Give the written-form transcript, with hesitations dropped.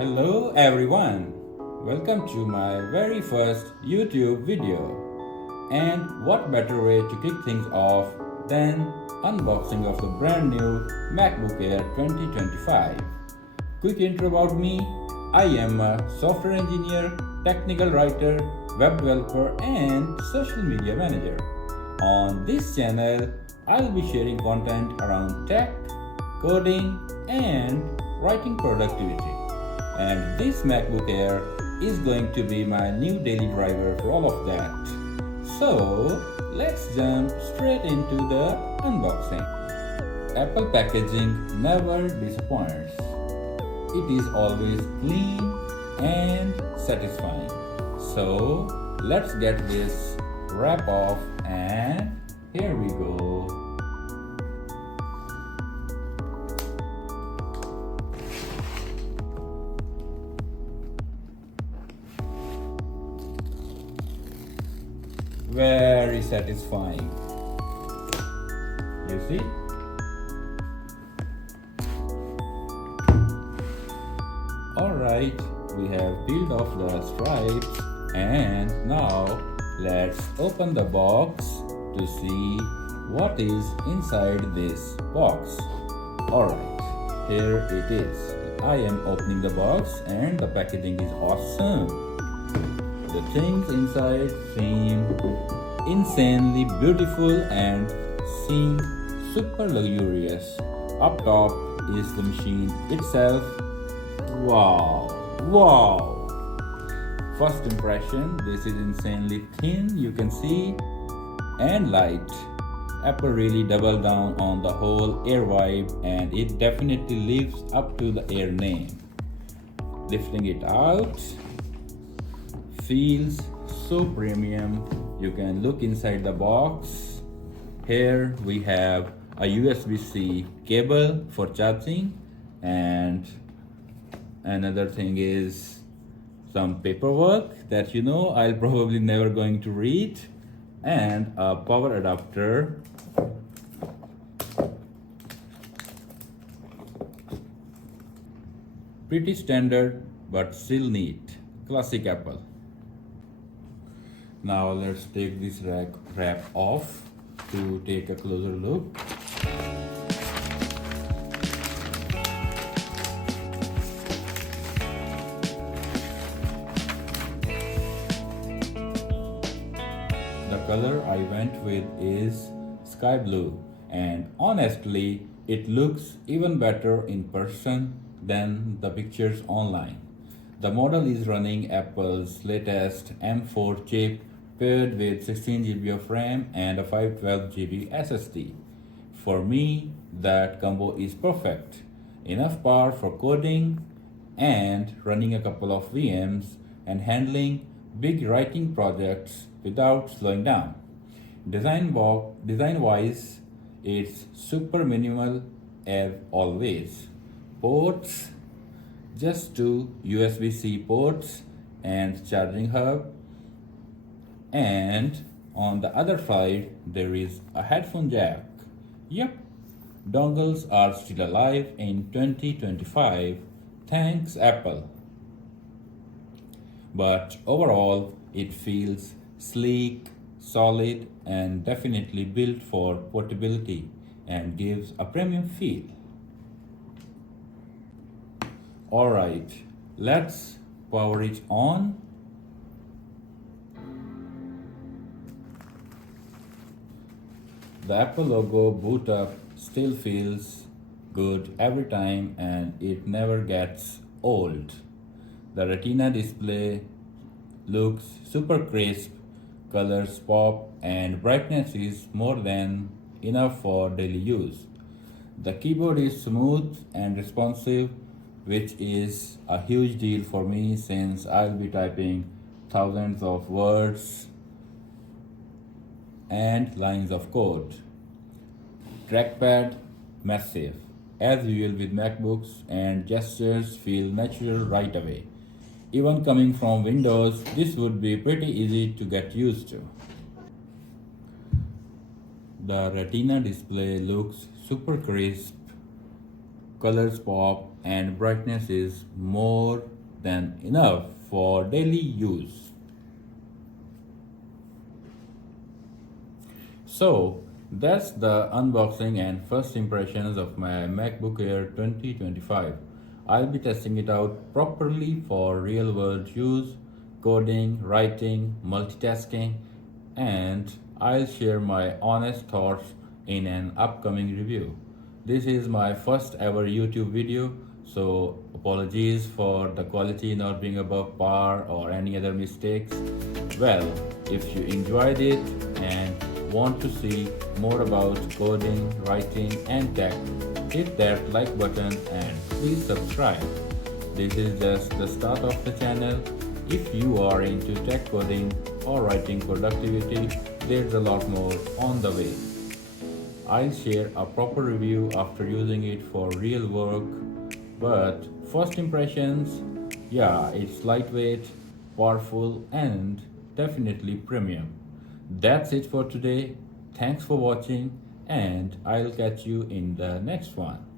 Hello everyone, welcome to my very first YouTube video. And what better way to kick things off than unboxing of the brand new MacBook Air 2025. Quick intro about me. I am a software engineer, technical writer, web developer and social media manager. On this channel, I'll be sharing content around tech, coding and writing productivity. And this MacBook Air is going to be my new daily driver for all of that. So let's jump straight into the unboxing. Apple packaging never disappoints. It is always clean and satisfying. So let's get this wrap off and here we go. Very satisfying. You see? Alright, we have peeled off the stripes and now let's open the box to see what is inside this box. Alright, here it is. I am opening the box and the packaging is awesome. The things inside seem insanely beautiful and seem super luxurious. Up top is the machine itself. Wow! First impression, this is insanely thin, you can see, and light. Apple really doubled down on the whole Air vibe and it definitely lives up to the Air name. Lifting it out, feels so premium. You can look inside the box. Here we have a USB-C cable for charging and another thing is some paperwork that I'll probably never going to read and a power adapter. Pretty standard but still neat. Classic Apple. Now let's take this wrap off to take a closer look. The color I went with is sky blue and honestly it looks even better in person than the pictures online. The model is running Apple's latest M4 chip paired with 16GB of RAM and a 512GB SSD. For me, that combo is perfect. Enough power for coding and running a couple of VMs and handling big writing projects without slowing down. Design-wise, it's super minimal as always. Ports, just two USB-C ports and charging hub. And on the other side, there is a headphone jack. Yep, dongles are still alive in 2025. Thanks, Apple. But overall, it feels sleek, solid, and definitely built for portability and gives a premium feel. Alright, let's power it on. The Apple logo boot up still feels good every time and it never gets old. The Retina display looks super crisp, colors pop and brightness is more than enough for daily use. The keyboard is smooth and responsive, which is a huge deal for me since I'll be typing thousands of words and lines of code. Trackpad, massive. As usual with MacBooks, and gestures feel natural right away. Even coming from Windows, this would be pretty easy to get used to. The Retina display looks super crisp colors pop, and brightness is more than enough for daily use. So that's the unboxing and first impressions of my MacBook Air 2025. I'll be testing it out properly for real world use, coding, writing, multitasking, and I'll share my honest thoughts in an upcoming review. This is my first ever YouTube video, so apologies for the quality not being above par or any other mistakes. Well, if you enjoyed it and want to see more about coding, writing, and tech, hit that like button and please subscribe. This is just the start of the channel. If you are into tech coding or writing productivity, there's a lot more on the way. I'll share a proper review after using it for real work, but first impressions, yeah, it's lightweight, powerful, and definitely premium. That's it for today. Thanks for watching, and I'll catch you in the next one.